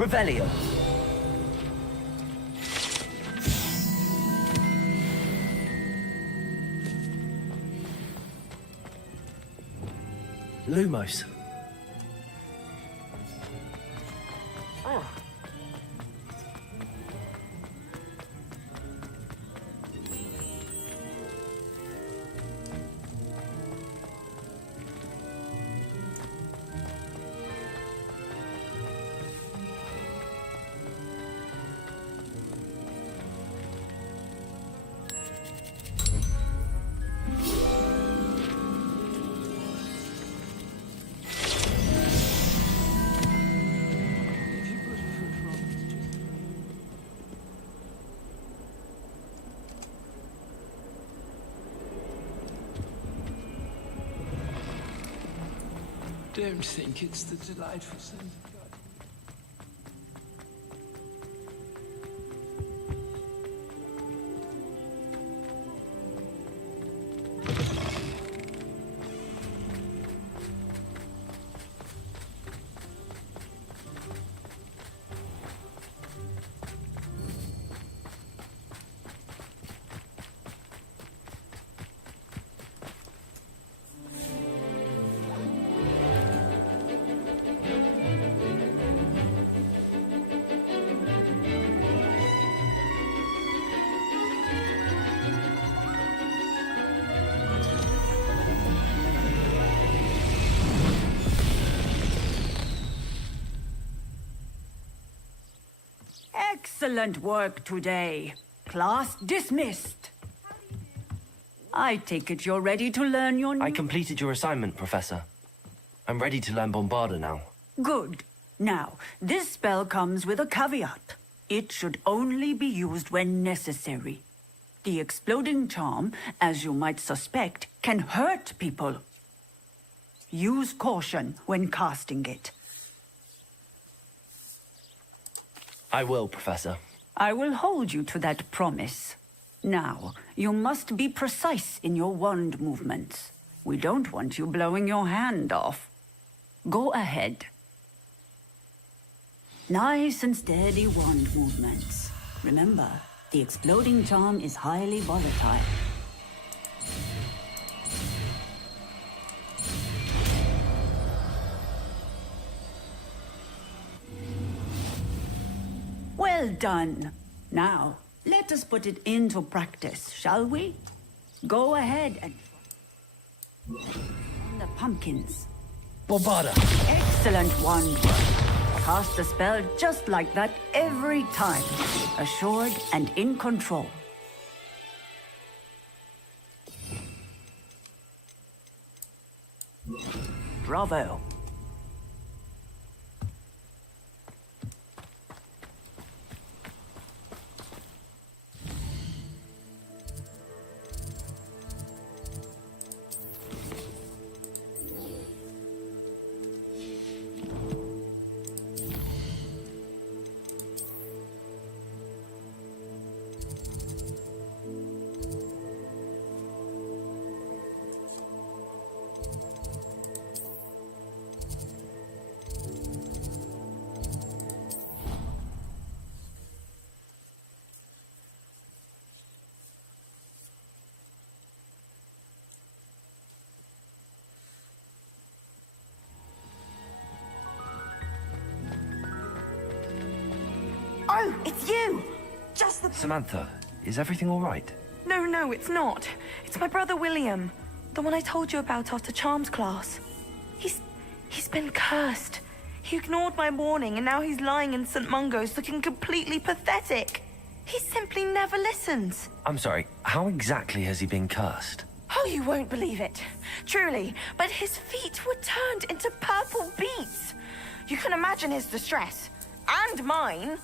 Revelio. Lumos. Don't think it's the delightful scent of God. Excellent work today. Class dismissed. I take it you're ready to learn your new... I completed your assignment, Professor. I'm ready to learn Bombarda now. Good. Now, this spell comes with a caveat. It should only be used when necessary. The exploding charm, as you might suspect, can hurt people. Use caution when casting it. I will, Professor. I will hold you to that promise. Now, you must be precise in your wand movements. We don't want you blowing your hand off. Go ahead. Nice and steady wand movements. Remember, the exploding charm is highly volatile. Well done. Now, let us put it into practice, shall we? Go ahead and... the pumpkins. Bombarda! Excellent wand work. Cast the spell just like that every time. Assured and in control. Bravo. Oh, it's you! Just the... Samantha, is everything all right? No, it's not. It's my brother William. The one I told you about after Charms class. He's been cursed. He ignored my warning and now he's lying in St. Mungo's looking completely pathetic. He simply never listens. I'm sorry, how exactly has he been cursed? Oh, you won't believe it. Truly, but his feet were turned into purple beets. You can imagine his distress. And mine.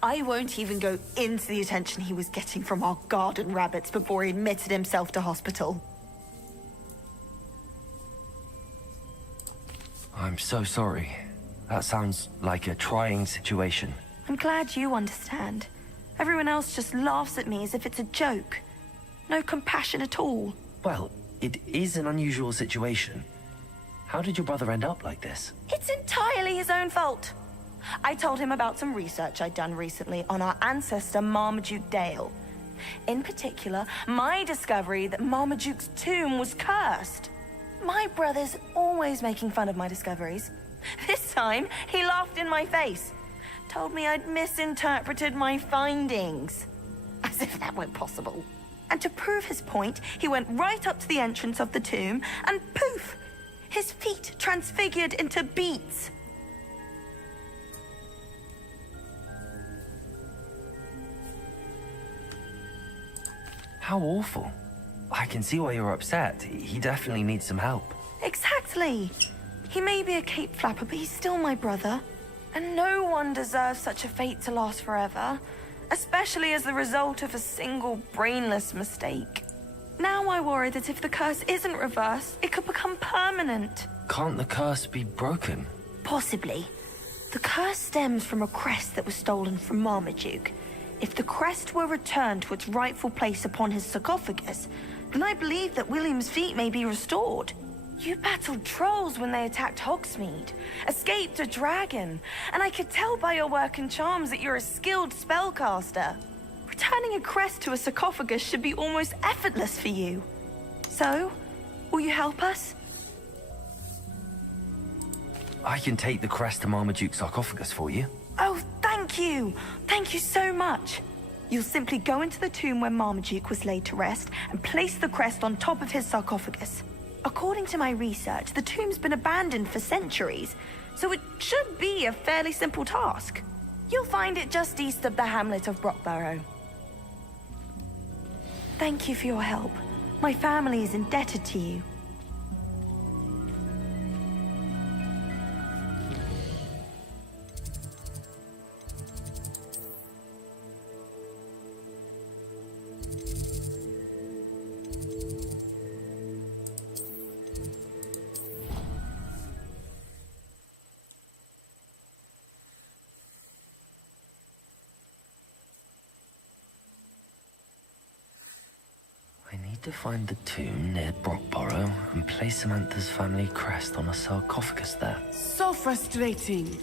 I won't even go into the attention he was getting from our garden rabbits before he admitted himself to hospital. I'm so sorry. That sounds like a trying situation. I'm glad you understand. Everyone else just laughs at me as if it's a joke. No compassion at all. Well, it is an unusual situation. How did your brother end up like this? It's entirely his own fault. I told him about some research I'd done recently on our ancestor Marmaduke Dale. In particular, my discovery that Marmaduke's tomb was cursed. My brother's always making fun of my discoveries. This time, he laughed in my face. Told me I'd misinterpreted my findings. As if that weren't possible. And to prove his point, he went right up to the entrance of the tomb and poof! His feet transfigured into beets. How awful. I can see why you're upset. He definitely needs some help. Exactly. He may be a cape flapper, but he's still my brother. And no one deserves such a fate to last forever, especially as the result of a single brainless mistake. Now I worry that if the curse isn't reversed, it could become permanent. Can't the curse be broken? Possibly. The curse stems from a crest that was stolen from Marmaduke. If the crest were returned to its rightful place upon his sarcophagus, then I believe that William's feet may be restored. You battled trolls when they attacked Hogsmeade, escaped a dragon, and I could tell by your work and charms that you're a skilled spellcaster. Returning a crest to a sarcophagus should be almost effortless for you. So, will you help us? I can take the crest to Marmaduke's sarcophagus for you. Oh, thank you! Thank you so much! You'll simply go into the tomb where Marmaduke was laid to rest and place the crest on top of his sarcophagus. According to my research, the tomb's been abandoned for centuries, so it should be a fairly simple task. You'll find it just east of the hamlet of Brockborough. Thank you for your help. My family is indebted to you. To find the tomb near Brockborough and place Samantha's family crest on a sarcophagus there. So frustrating.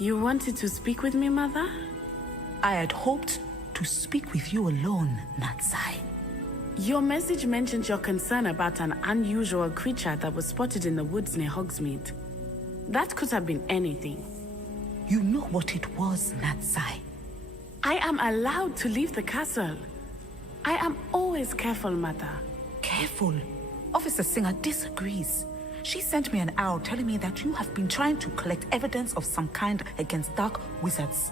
You wanted to speak with me, Mother? I had hoped to speak with you alone, Natsai. Your message mentioned your concern about an unusual creature that was spotted in the woods near Hogsmeade. That could have been anything. You know what it was, Natsai. I am allowed to leave the castle. I am always careful, Mother. Careful? Officer Singer disagrees. She sent me an owl telling me that you have been trying to collect evidence of some kind against dark wizards.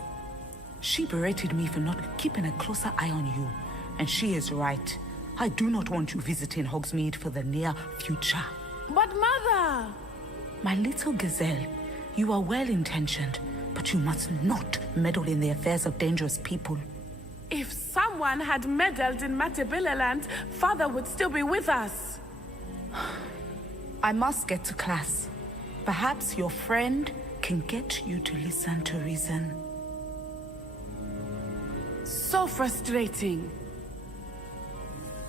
She berated me for not keeping a closer eye on you. And she is right. I do not want you visiting Hogsmeade for the near future. But Mother! My little gazelle, you are well-intentioned, but you must not meddle in the affairs of dangerous people. If someone had meddled in Matabeleland, Father would still be with us. I must get to class. Perhaps your friend can get you to listen to reason. So frustrating.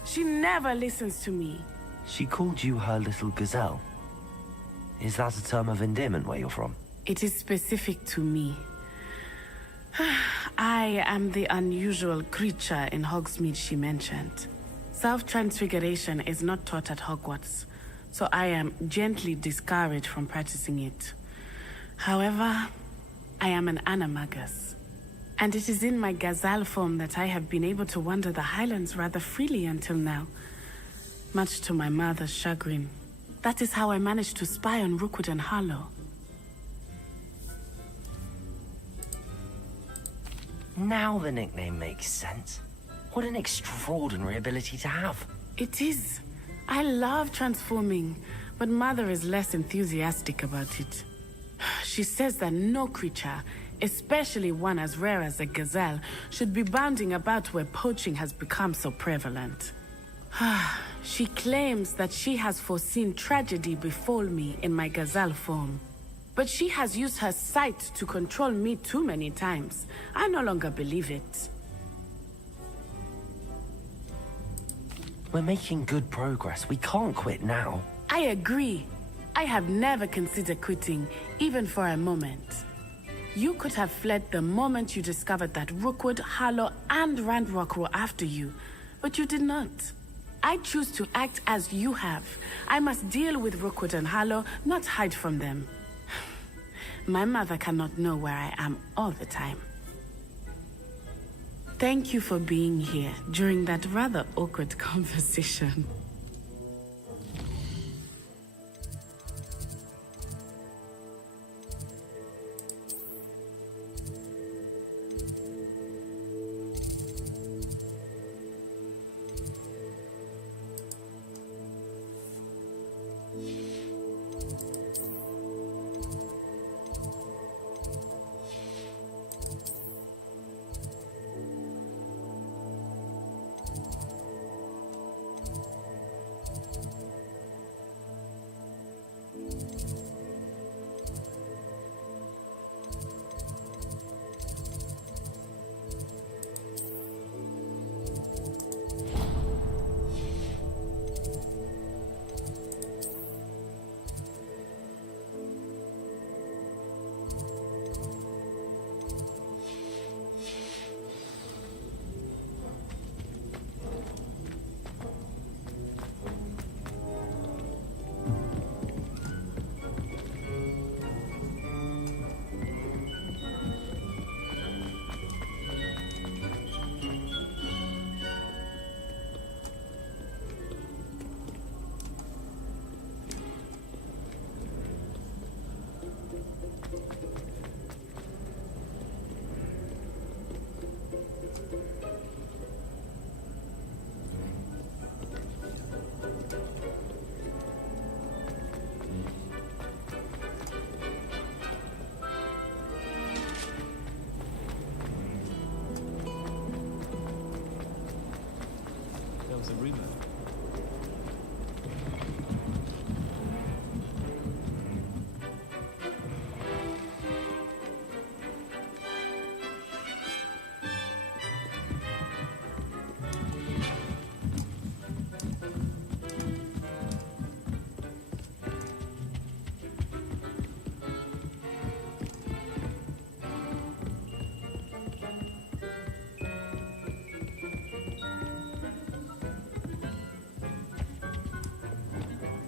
She never listens to me. She called you her little gazelle. Is that a term of endearment where you're from? It is specific to me. I am the unusual creature in Hogsmeade she mentioned. Self-transfiguration is not taught at Hogwarts, so I am gently discouraged from practicing it. However, I am an animagus, and it is in my gazelle form that I have been able to wander the Highlands rather freely until now, much to my mother's chagrin. That is how I managed to spy on Rookwood and Harlow. Now the nickname makes sense. What an extraordinary ability to have. It is. I love transforming, but Mother is less enthusiastic about it. She says that no creature, especially one as rare as a gazelle, should be bounding about where poaching has become so prevalent. She claims that she has foreseen tragedy befall me in my gazelle form. But she has used her sight to control me too many times. I no longer believe it. We're making good progress. We can't quit now. I agree. I have never considered quitting, even for a moment. You could have fled the moment you discovered that Rookwood, Harlow, and Randrock were after you, but you did not. I choose to act as you have. I must deal with Rookwood and Harlow, not hide from them. My mother cannot know where I am all the time. Thank you for being here during that rather awkward conversation.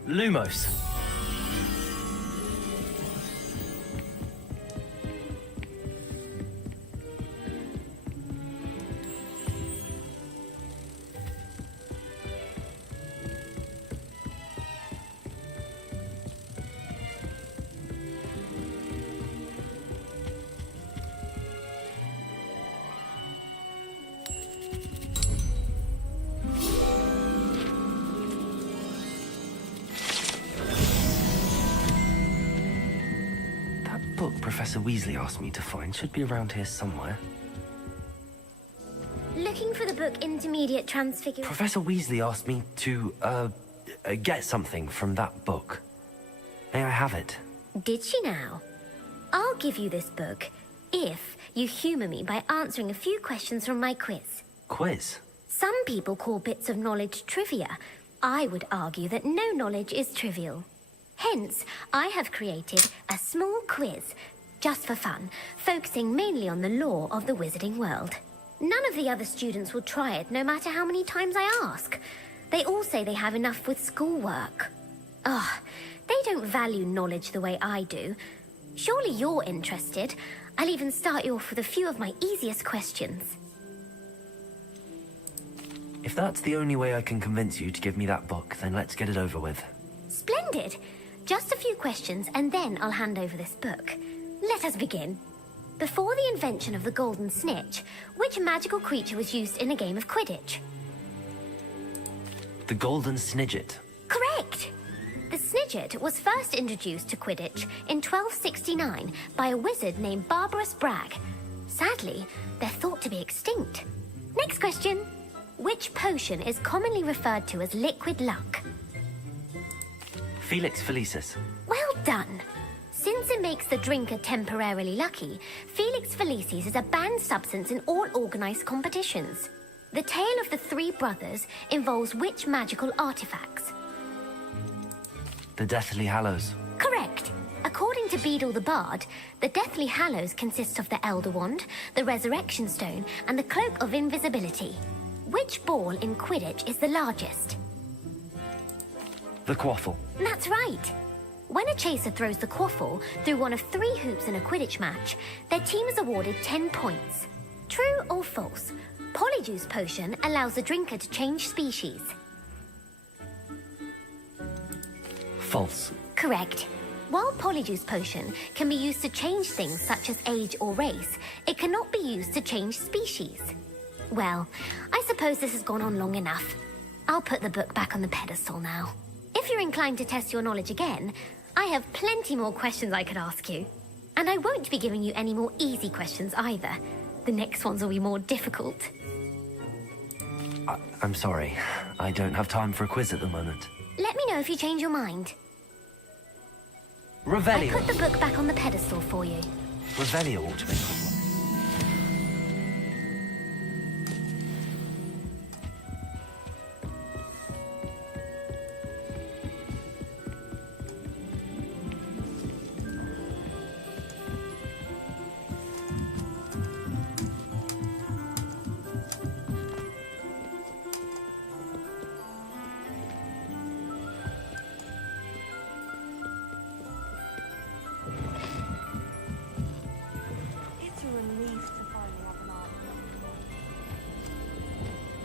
Lumos. Book Professor Weasley asked me to find should be around here somewhere. Looking for the book Intermediate Transfiguration. Professor Weasley asked me to, get something from that book. May I have it? Did she now? I'll give you this book if you humor me by answering a few questions from my quiz. Quiz? Some people call bits of knowledge trivia. I would argue that no knowledge is trivial. Hence, I have created a small quiz, just for fun, focusing mainly on the lore of the wizarding world. None of the other students will try it, no matter how many times I ask. They all say they have enough with schoolwork. Ugh, they don't value knowledge the way I do. Surely you're interested. I'll even start you off with a few of my easiest questions. If that's the only way I can convince you to give me that book, then let's get it over with. Splendid! Just a few questions, and then I'll hand over this book. Let us begin. Before the invention of the golden snitch, which magical creature was used in a game of Quidditch? The Golden Snidget. Correct! The Snidget was first introduced to Quidditch in 1269 by a wizard named Barbarous Bragg. Sadly, they're thought to be extinct. Next question. Which potion is commonly referred to as liquid luck? Felix Felicis. Well done. Since it makes the drinker temporarily lucky, Felix Felicis is a banned substance in all organized competitions. The tale of the three brothers involves which magical artifacts? The Deathly Hallows. Correct. According to Beadle the Bard, the Deathly Hallows consist of the Elder Wand, the Resurrection Stone, and the Cloak of Invisibility. Which ball in Quidditch is the largest? The Quaffle. That's right. When a chaser throws the quaffle through one of 3 hoops in a Quidditch match, their team is awarded 10 points. True or false? Polyjuice Potion allows the drinker to change species. False. Correct. While Polyjuice Potion can be used to change things such as age or race, it cannot be used to change species. Well, I suppose this has gone on long enough. I'll put the book back on the pedestal now. If you're inclined to test your knowledge again, I have plenty more questions I could ask you. And I won't be giving you any more easy questions either. The next ones will be more difficult. I'm sorry. I don't have time for a quiz at the moment. Let me know if you change your mind. I Revelio. put the book back on the pedestal for you. Revelio ought to be a quick one.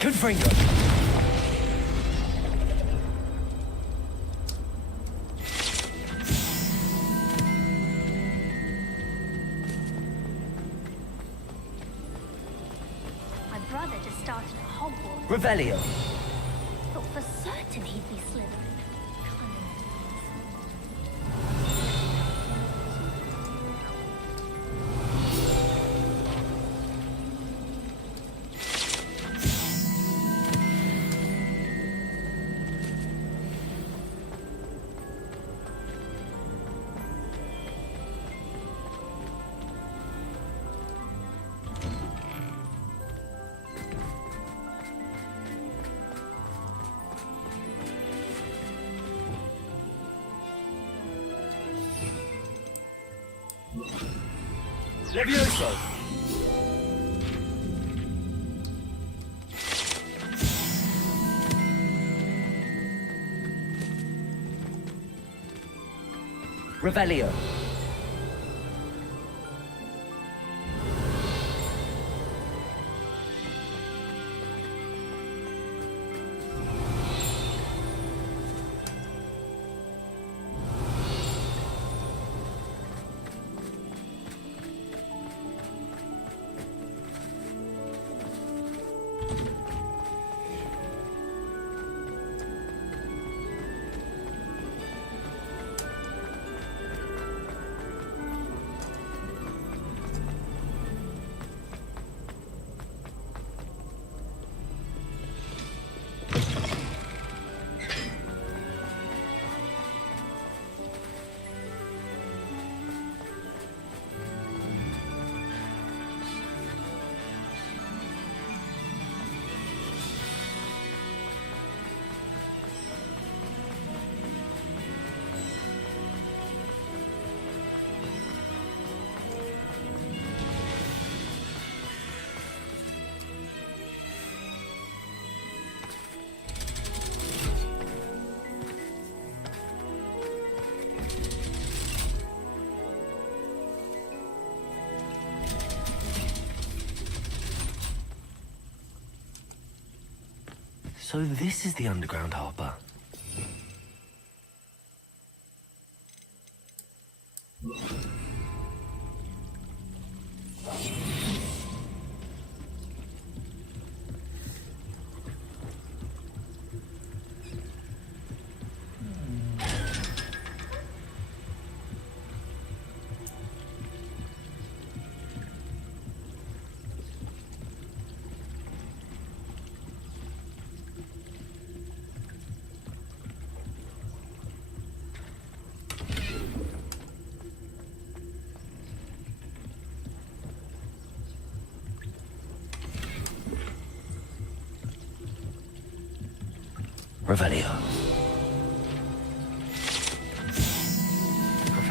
Gryffindor. My brother just started at Hogwarts. Revelio. Thought for certain he'd be Slytherin. Levioso. Revelio. So this is the underground harbor. Revelio.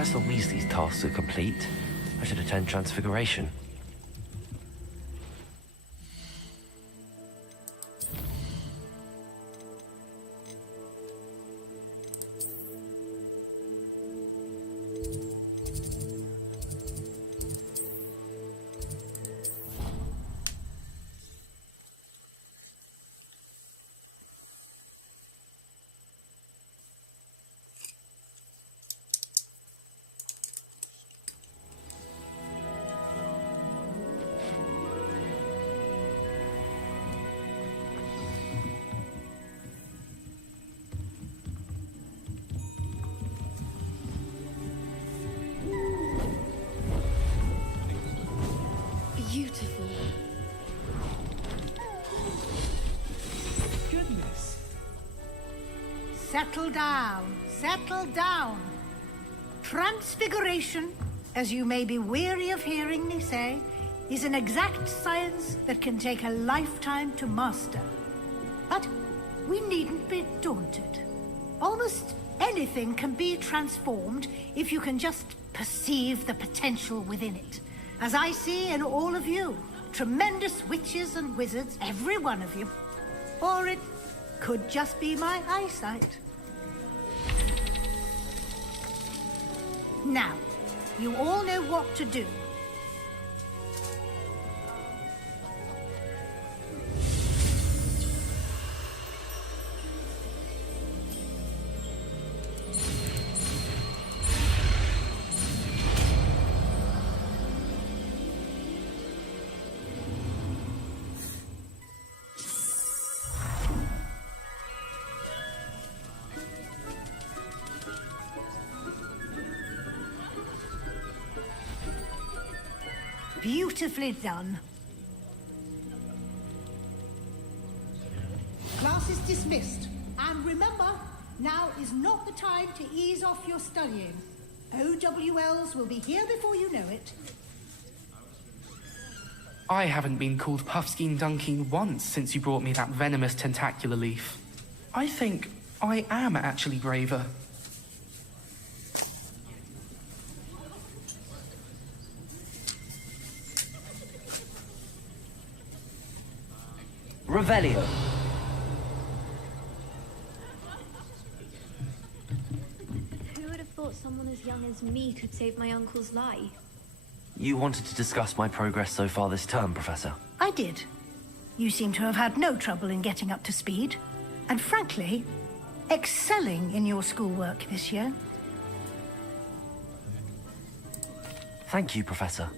Professor Weasley's tasks are complete, I should attend Transfiguration. Beautiful. Goodness. Settle down, settle down. Transfiguration, as you may be weary of hearing me say, is an exact science that can take a lifetime to master. But we needn't be daunted. Almost anything can be transformed if you can just perceive the potential within it. As I see in all of you, tremendous witches and wizards, every one of you. Or it could just be my eyesight. Now, you all know what to do. Beautifully done. Class is dismissed. And remember, now is not the time to ease off your studying. OWLs will be here before you know it. I haven't been called Puffskein Dunking once since you brought me that venomous tentacular leaf. I think I am actually braver. Revelio. Who would have thought someone as young as me could save my uncle's life? You wanted to discuss my progress so far this term, Professor. I did. You seem to have had no trouble in getting up to speed. And frankly, excelling in your schoolwork this year. Thank you, Professor.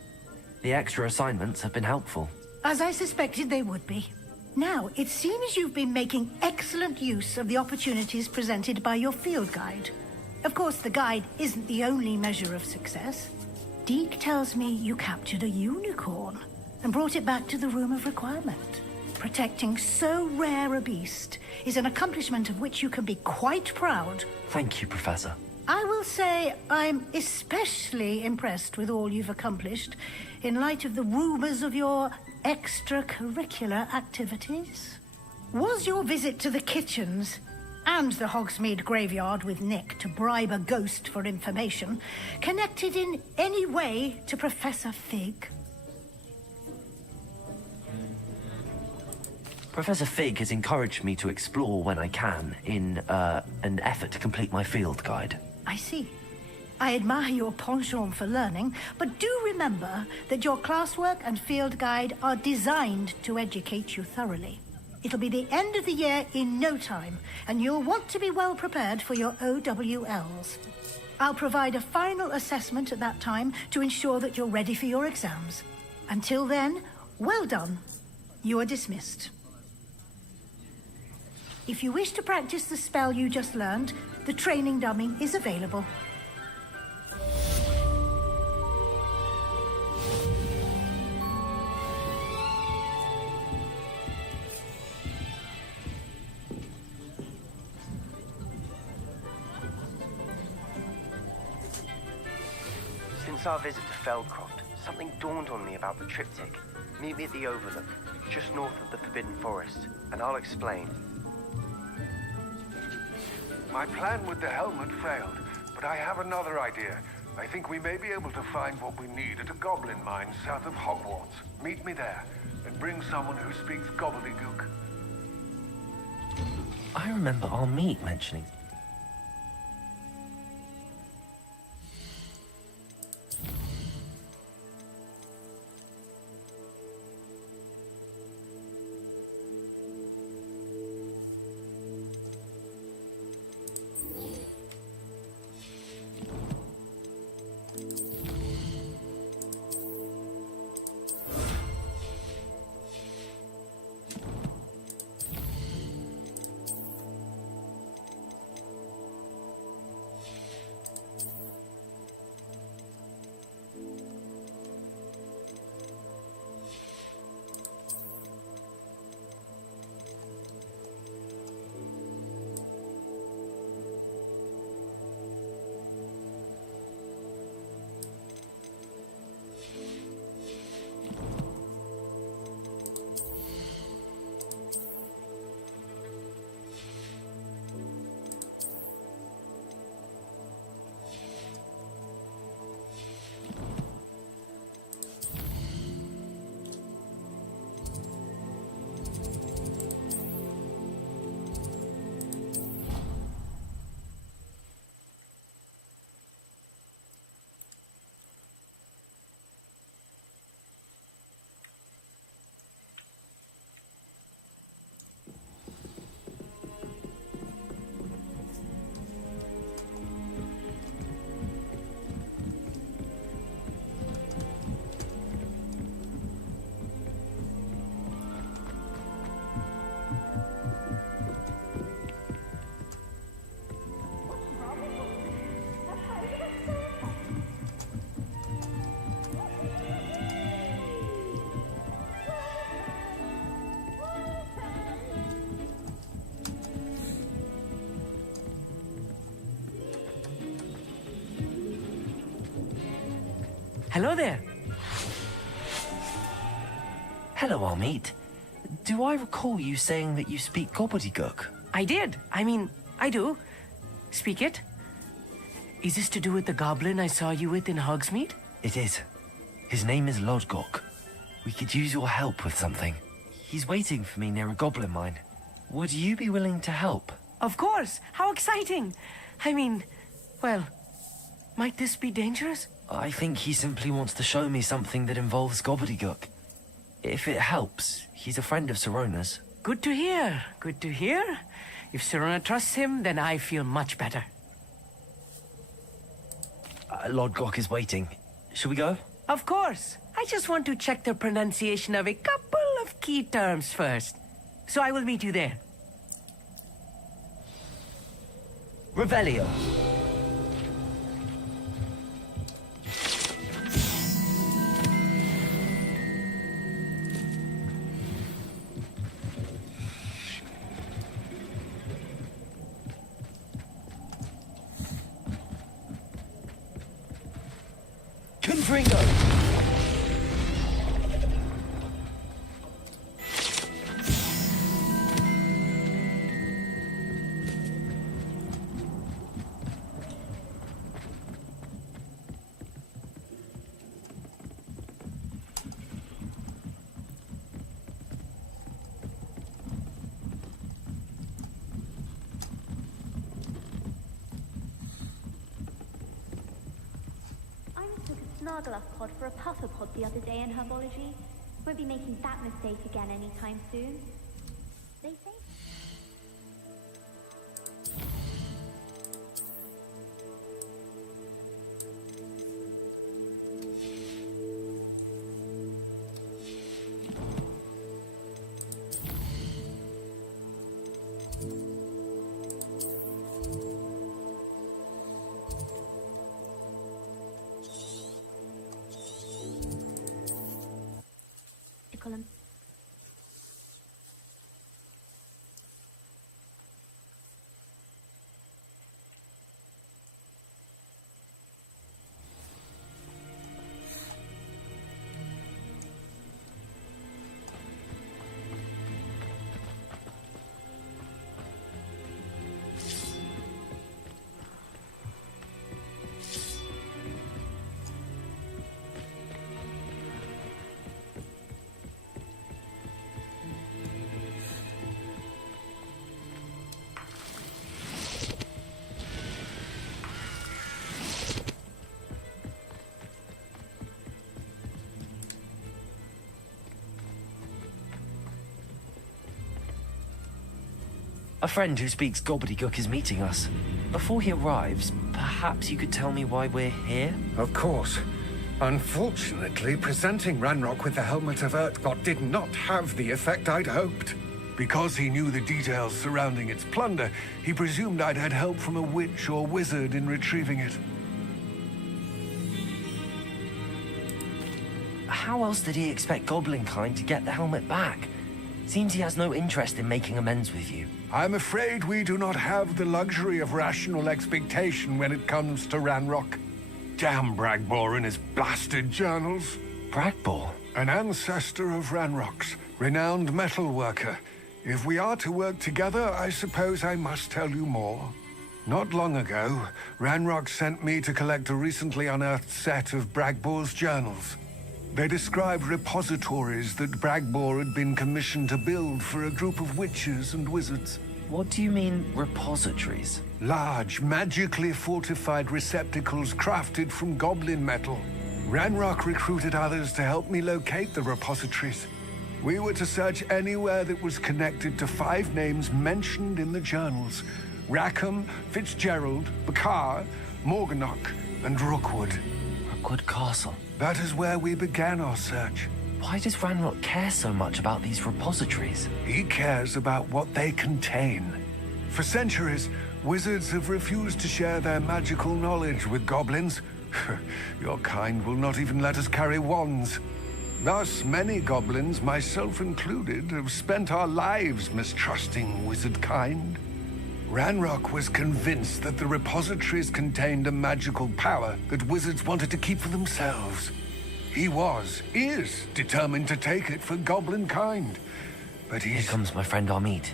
The extra assignments have been helpful. As I suspected they would be. Now, it seems you've been making excellent use of the opportunities presented by your field guide. Of course, the guide isn't the only measure of success. Deke tells me you captured a unicorn and brought it back to the Room of Requirement. Protecting so rare a beast is an accomplishment of which you can be quite proud. Thank you, Professor. I will say I'm especially impressed with all you've accomplished in light of the rumors of your extracurricular activities. Was your visit to the kitchens and the Hogsmeade graveyard with Nick to bribe a ghost for information connected in any way to Professor Fig? Professor Fig has encouraged me to explore when I can in an effort to complete my field guide. I see. I admire your penchant for learning, but do remember that your classwork and field guide are designed to educate you thoroughly. It'll be the end of the year in no time, and you'll want to be well prepared for your OWLs. I'll provide a final assessment at that time to ensure that you're ready for your exams. Until then, well done. You are dismissed. If you wish to practice the spell you just learned, the training dummy is available. Since our visit to Feldcroft, something dawned on me about the triptych. Meet me at the Overlook, just north of the Forbidden Forest, and I'll explain. My plan with the helmet failed, but I have another idea. I think we may be able to find what we need at a goblin mine south of Hogwarts. Meet me there, and bring someone who speaks gobbledygook. I remember our meet mentioning. Hello there. Hello, Almeet. Do I recall you saying that you speak gobbledygook? I did. I do. Speak it. Is this to do with the goblin I saw you with in Hogsmeade? It is. His name is Lodgok. We could use your help with something. He's waiting for me near a goblin mine. Would you be willing to help? Of course. How exciting. Well, might this be dangerous? I think he simply wants to show me something that involves gobbledygook. If it helps, he's a friend of Sirona's. Good to hear. Good to hear. If Sirona trusts him, then I feel much better. Lodgok is waiting. Shall we go? Of course. I just want to check the pronunciation of a couple of key terms first. So I will meet you there. Revelio. Confringo! Snargluff pod for a puffer pod the other day in herbology. Won't be making that mistake again anytime soon. They say. A friend who speaks gobbledygook is meeting us. Before he arrives, perhaps you could tell me why we're here? Of course. Unfortunately, presenting Ranrock with the Helmet of Urtkot did not have the effect I'd hoped. Because he knew the details surrounding its plunder, he presumed I'd had help from a witch or wizard in retrieving it. How else did he expect Goblinkind to get the helmet back? Seems he has no interest in making amends with you. I'm afraid we do not have the luxury of rational expectation when it comes to Ranrock. Damn Bragbor and his blasted journals. Bragbor? An ancestor of Ranrock's, renowned metalworker. If we are to work together, I suppose I must tell you more. Not long ago, Ranrock sent me to collect a recently unearthed set of Bragbor's journals. They described repositories that Bragbor had been commissioned to build for a group of witches and wizards. What do you mean, repositories? Large, magically fortified receptacles crafted from goblin metal. Ranrock recruited others to help me locate the repositories. We were to search anywhere that was connected to 5 names mentioned in the journals. Rackham, Fitzgerald, Bakar, Morganach, and Rookwood. Rookwood Castle. That is where we began our search. Why does Ranrock care so much about these repositories? He cares about what they contain. For centuries, wizards have refused to share their magical knowledge with goblins. Your kind will not even let us carry wands. Thus, many goblins, myself included, have spent our lives mistrusting wizard kind. Ranrock was convinced that the repositories contained a magical power that wizards wanted to keep for themselves. He is determined to take it for goblin kind. But Here comes my friend Armid.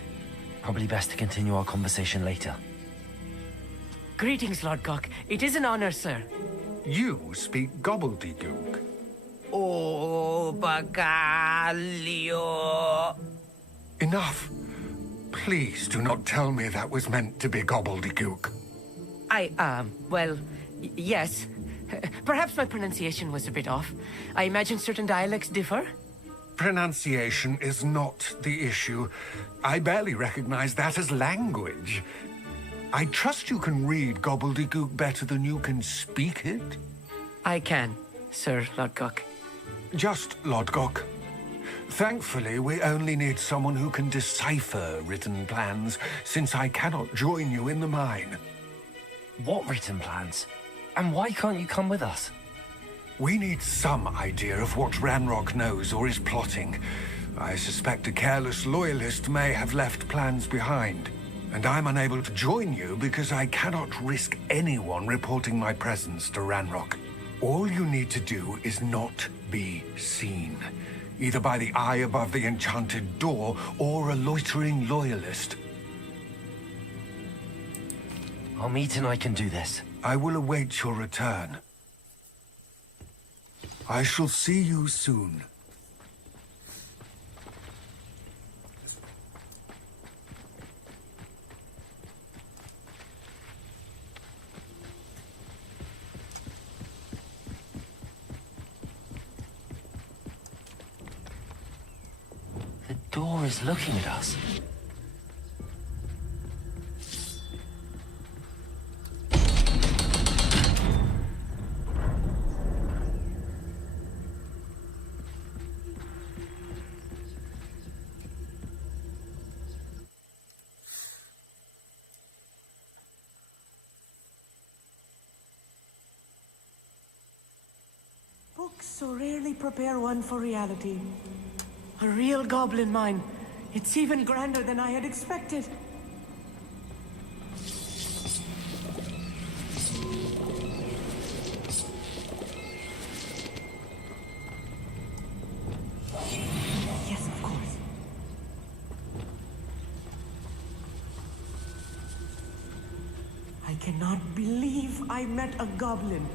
Probably best to continue our conversation later. Greetings, Lord Gok. It is an honor, sir. You speak gobbledygook. Oh, Bagalio. Enough. Please do not tell me that was meant to be gobbledygook. Well, yes. Perhaps my pronunciation was a bit off. I imagine certain dialects differ? Pronunciation is not the issue. I barely recognize that as language. I trust you can read gobbledygook better than you can speak it? I can, Sir Lodgok. Just Lodgok. Thankfully, we only need someone who can decipher written plans, since I cannot join you in the mine. What written plans? And why can't you come with us? We need some idea of what Ranrock knows or is plotting. I suspect a careless loyalist may have left plans behind. And I'm unable to join you because I cannot risk anyone reporting my presence to Ranrock. All you need to do is not be seen. Either by the eye above the enchanted door, or a loitering loyalist. Armid and I can do this. I will await your return. I shall see you soon. The door is looking at us. Books so rarely prepare one for reality. A real goblin mine. It's even grander than I had expected. Yes, of course. I cannot believe I met a goblin.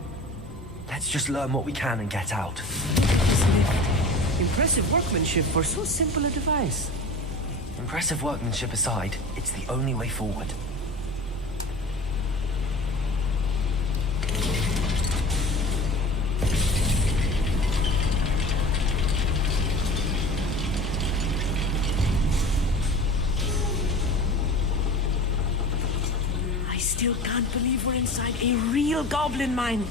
Let's just learn what we can and get out. Impressive workmanship for so simple a device. Impressive workmanship aside, it's the only way forward. can't believe we're inside a real goblin mine.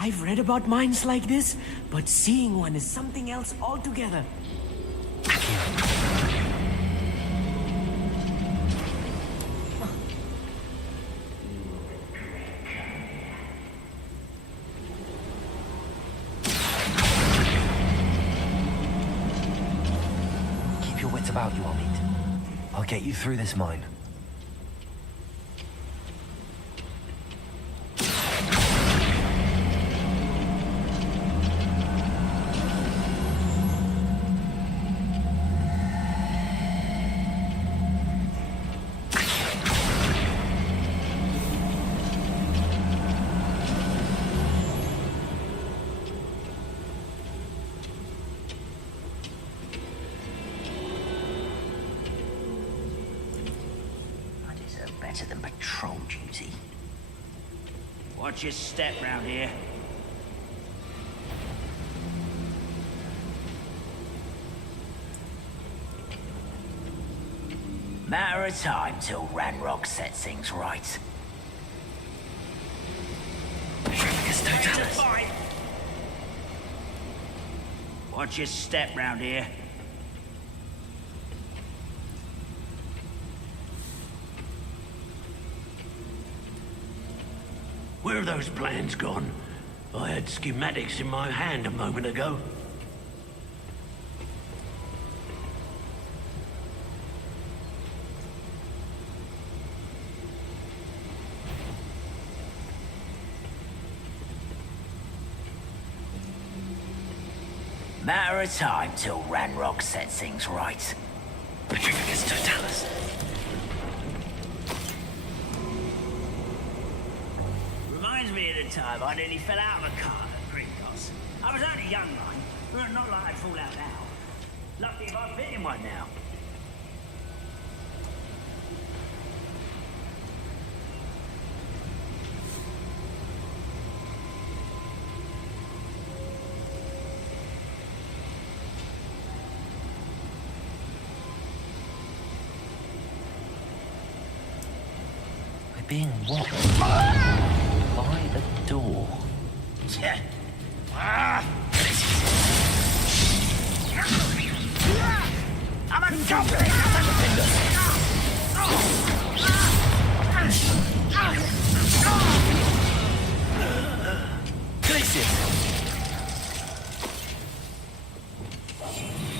I've read about mines like this, but seeing one is something else altogether. Keep your wits about you, Amit. I'll get you through this mine. Better than patrol duty. Watch your step round here. Matter of time till Ranrock sets things right. Watch your step round here. Where have those plans gone? I had schematics in my hand a moment ago. Matter of time till Ranrock sets things right. Petrificus Totalis. Reminds me of the time I nearly fell out of a car at Gryffindor. I was only young, mind, but not like I'd fall out now. Lucky if I fit in one now. Being watched by a door. I'm a goblin!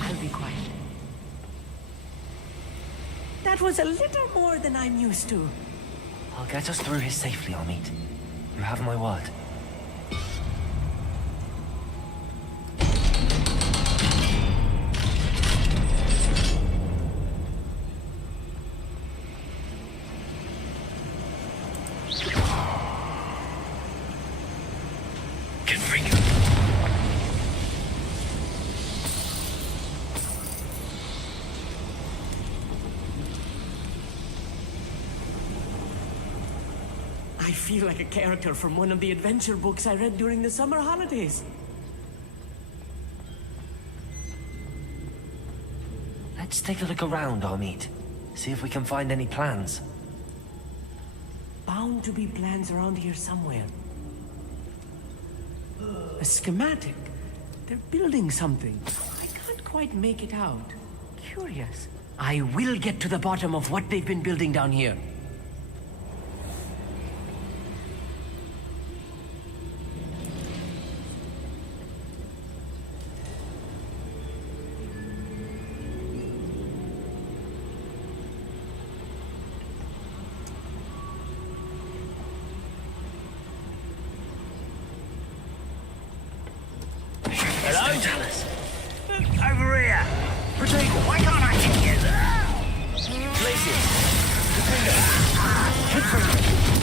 I'll be quiet. That was a little more than I'm used to. I'll get us through here safely, Amit. You have my word. I feel like a character from one of the adventure books I read during the summer holidays. Let's take a look around, Amit. See if we can find any plans. Bound to be plans around here somewhere. A schematic. They're building something. I can't quite make it out. Curious. I will get to the bottom of what they've been building down here. Over here! Why can't I hit you? Places.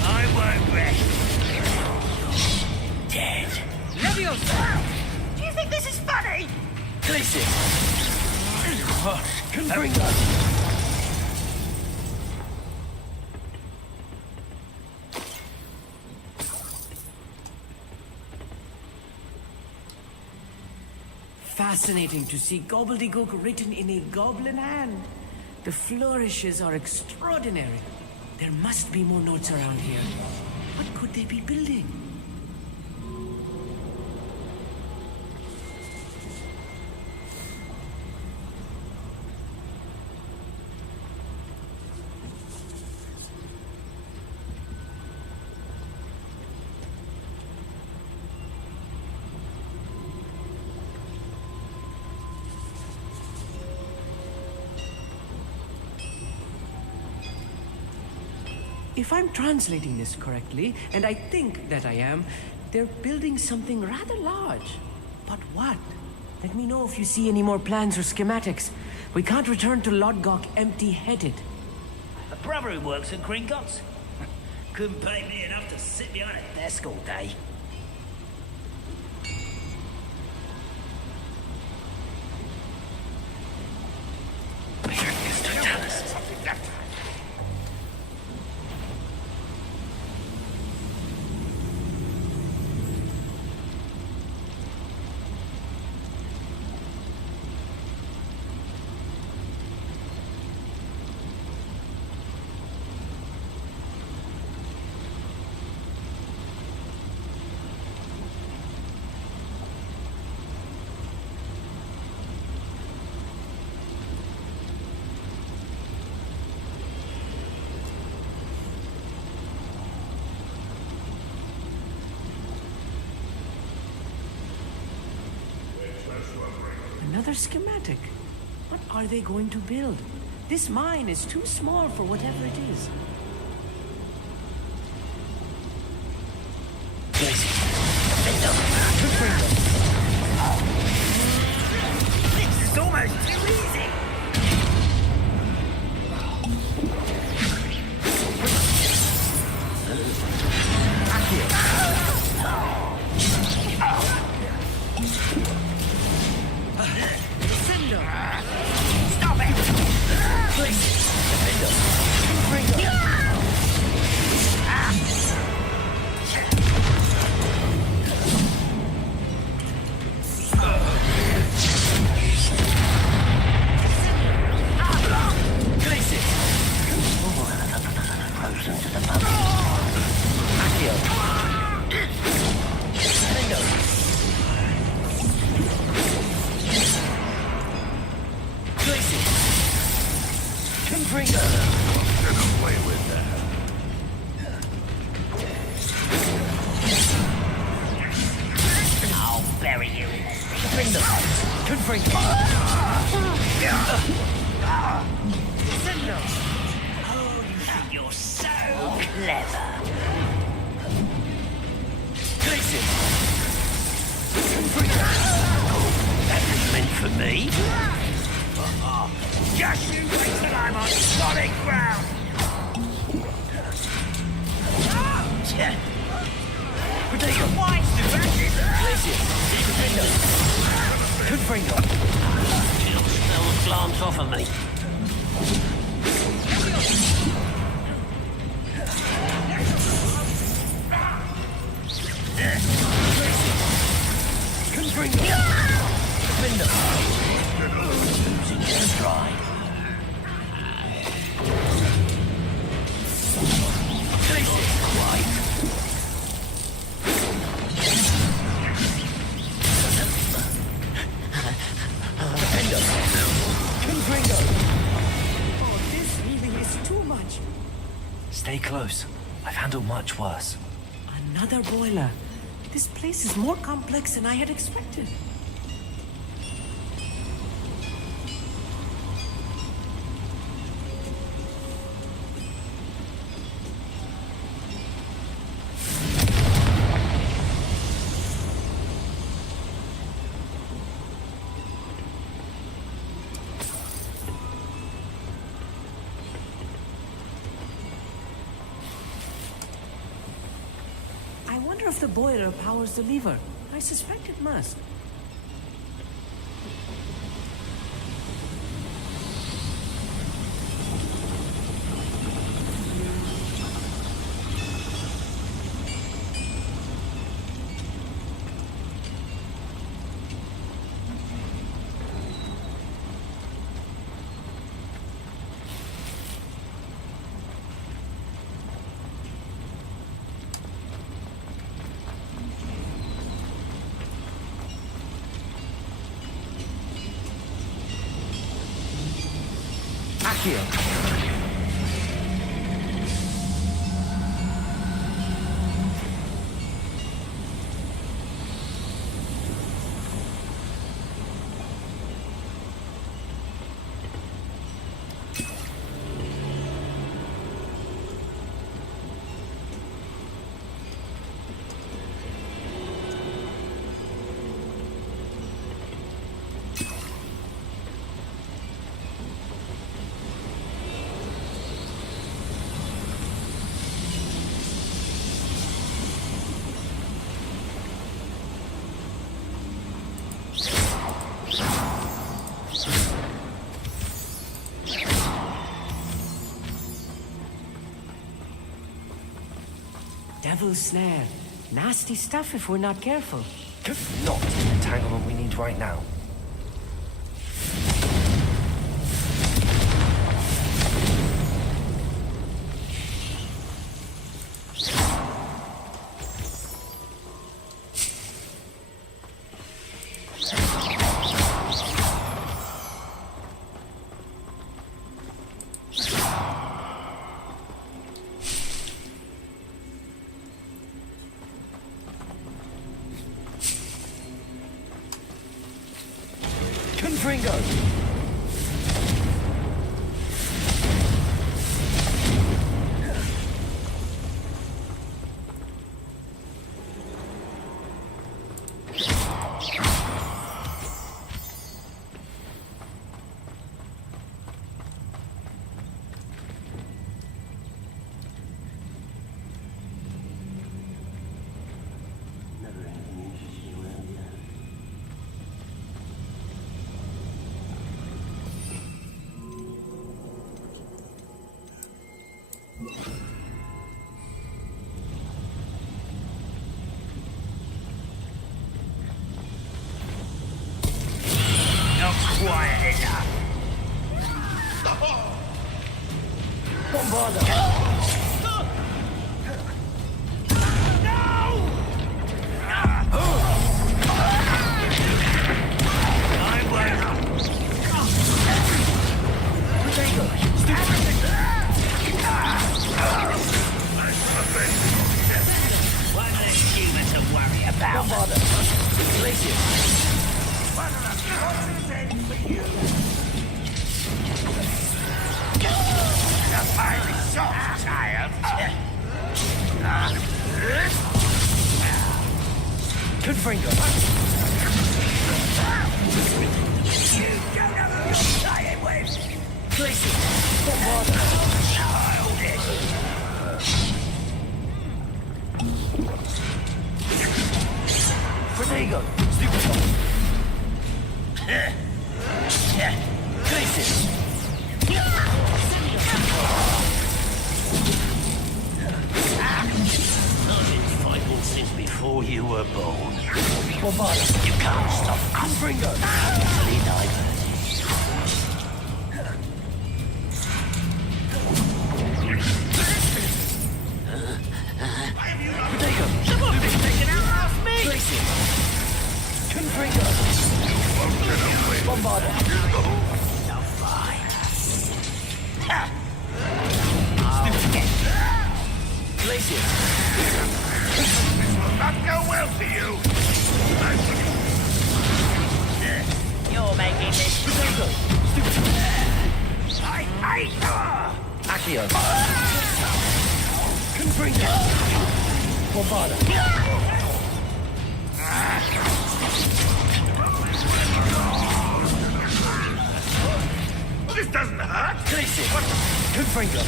I won't rest. Dead. Leviosa! Do you think this is funny? Places. Confringo. Fascinating to see gobbledygook written in a goblin hand. The flourishes are extraordinary. There must be more notes around here. What could they be building? If I'm translating this correctly, and I think that I am, they're building something rather large. But what? Let me know if you see any more plans or schematics. We can't return to Lodgok empty-headed. A brother who works at Gringotts? Couldn't pay me enough to sit behind a desk all day. Another schematic. What are they going to build? This mine is too small for whatever it is. This is almost too easy. Stop it! Please! I'll bury you. Oh, you think you're so clever. That was meant for me. Just you wait till I'm on solid ground. They'll glance off of me. Losing your stride. Oh, this really is too much. Stay close. I've handled much worse. Another boiler. This place is more complex than I had expected. wonder if the boiler powers the lever. I suspect it must. Accio. Devil's snare. Nasty stuff if we're not careful. Not the entanglement we need right now. Quiet enough. Don't bother. One less human to worry about. Don't bother. Glacius. Gryffindor. You don't know who you're playing with. Glacius. Don't bother. Childish. Protego. Stupid. Glacius. I've been fighting since before you were born. Bombarda. You can't stop Gryffindor. easily diverted. Protego. Glacius. Gryffindor. Bombarda. Glacius. This will not go well for you. You're making this Protego. I hate her. Accio. Gryffindor. Bombarda. This doesn't hurt. Glacius. Gryffindor.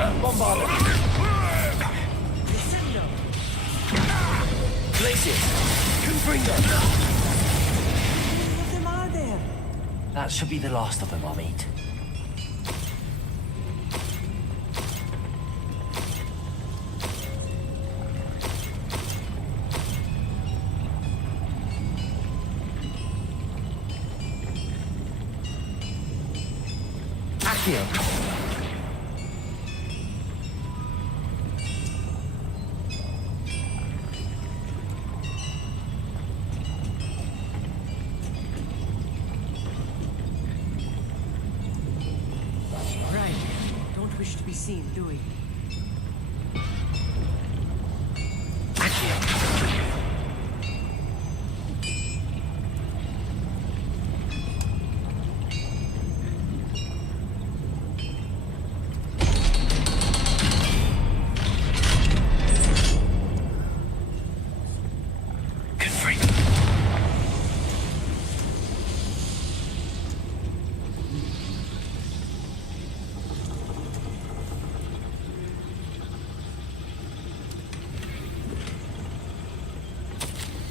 Bombard them! Glacius! Confringo! How many of them are there? That should be the last of them, Amit. Accio! Right. Don't wish to be seen, do we?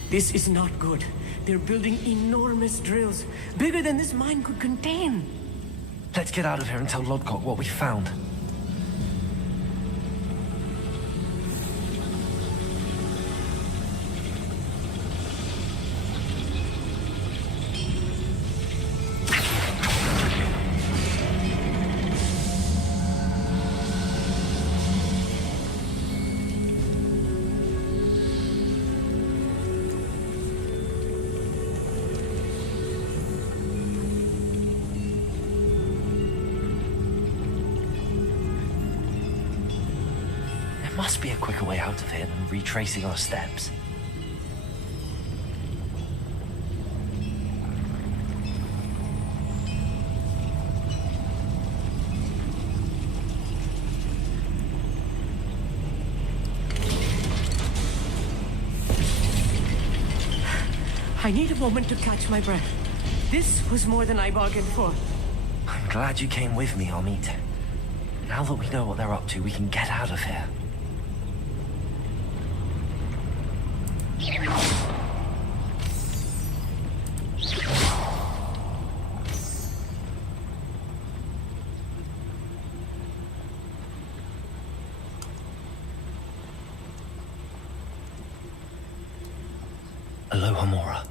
This is not good. They're building enormous drills, bigger than this mine could contain. Let's get out of here and tell Lodgok what we found. There must be a quicker way out of here than retracing our steps. I need a moment to catch my breath. This was more than I bargained for. I'm glad you came with me, Amit. Now that we know what they're up to, we can get out of here. Aloha Mora.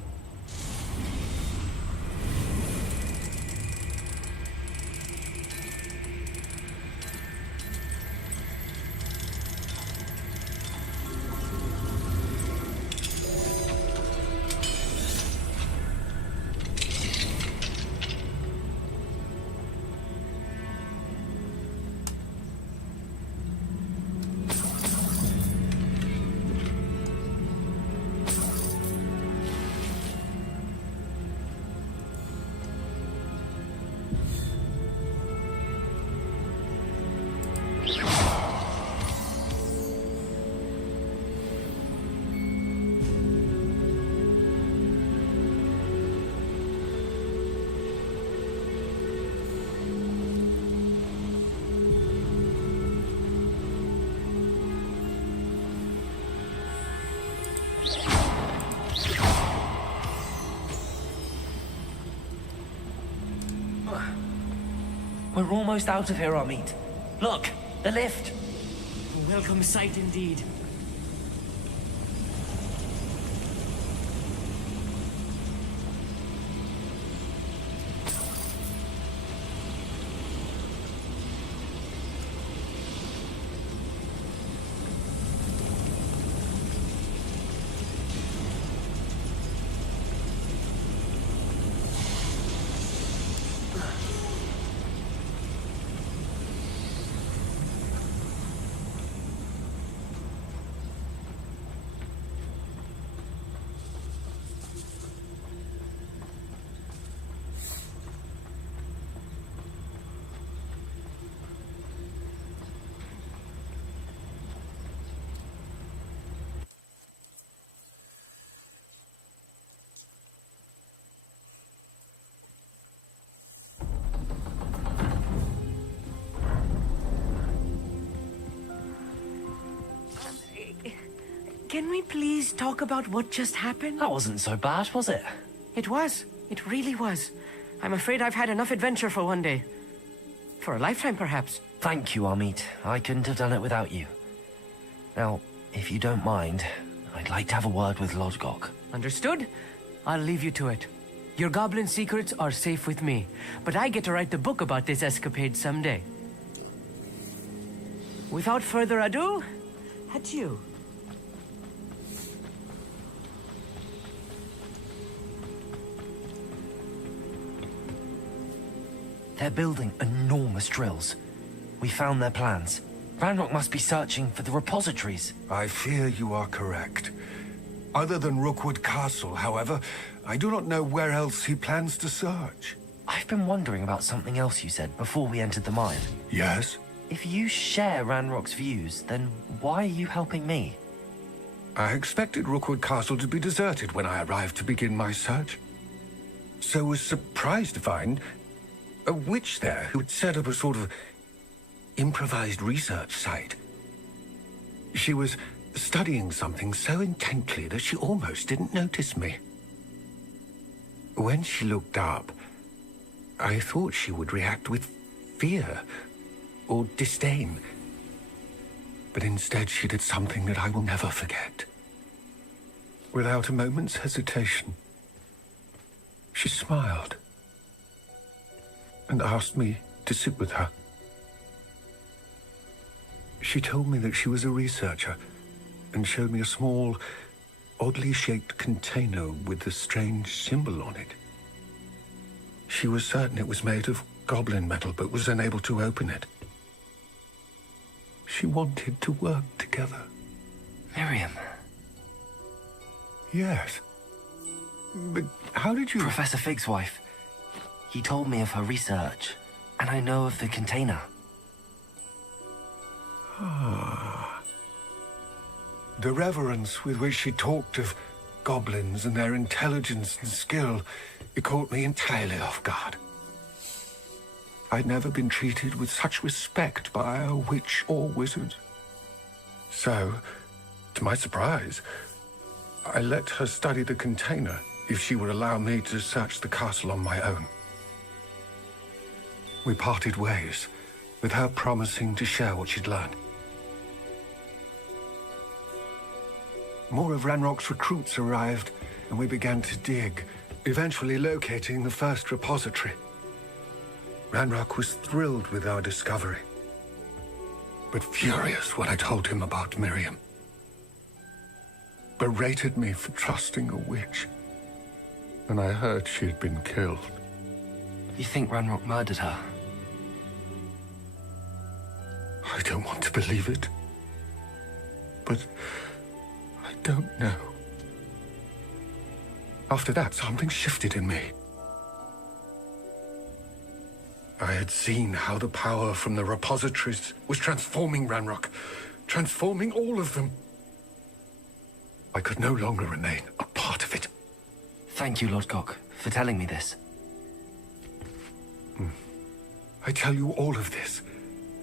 We're almost out of here, Amit. Look, the lift. A welcome sight indeed. Can we please talk about what just happened? That wasn't so bad, was it? It was. It really was. I'm afraid I've had enough adventure for one day. For a lifetime, perhaps. Thank you, Amit. I couldn't have done it without you. Now, if you don't mind, I'd like to have a word with Lodgok. Understood? I'll leave you to it. Your goblin secrets are safe with me, but I get to write the book about this escapade someday. Without further ado, adieu. They're building enormous drills. We found their plans. Ranrock must be searching for the repositories. I fear you are correct. Other than Rookwood Castle, however, I do not know where else he plans to search. I've been wondering about something else you said before we entered the mine. Yes? If you share Ranrock's views, then why are you helping me? I expected Rookwood Castle to be deserted when I arrived to begin my search. So was surprised to find a witch there who had set up a sort of improvised research site. She was studying something so intently that she almost didn't notice me. When she looked up, I thought she would react with fear or disdain. But instead she did something that I will never forget. Without a moment's hesitation, she smiled and asked me to sit with her. She told me that she was a researcher and showed me a small, oddly shaped container with a strange symbol on it. She was certain it was made of goblin metal, but was unable to open it. She wanted to work together. Miriam. Yes. But how did you... Professor Fig's wife. He told me of her research, and I know of the container. Ah. The reverence with which she talked of goblins and their intelligence and skill, it caught me entirely off guard. I'd never been treated with such respect by a witch or wizard. So, to my surprise, I let her study the container if she would allow me to search the castle on my own. We parted ways, with her promising to share what she'd learned. More of Ranrock's recruits arrived, and we began to dig, eventually locating the first repository. Ranrock was thrilled with our discovery, but furious when I told him about Miriam. Berated me for trusting a witch, and I heard she had been killed. You think Ranrock murdered her? I don't want to believe it, but I don't know. After that, something shifted in me. I had seen how the power from the repositories was transforming Ranrock, transforming all of them. I could no longer remain a part of it. Thank you, Lodgok, for telling me this. I tell you all of this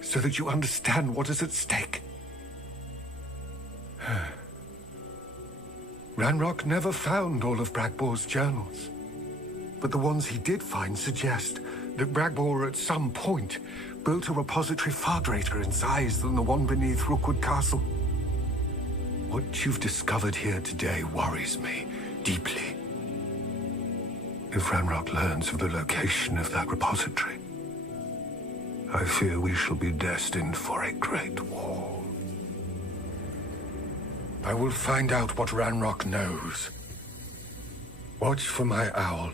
so that you understand what is at stake. Ranrock never found all of Bragbor's journals, but the ones he did find suggest that Bragbor at some point built a repository far greater in size than the one beneath Rookwood Castle. What you've discovered here today worries me deeply. If Ranrock learns of the location of that repository, I fear we shall be destined for a great war. I will find out what Ranrock knows. Watch for my owl.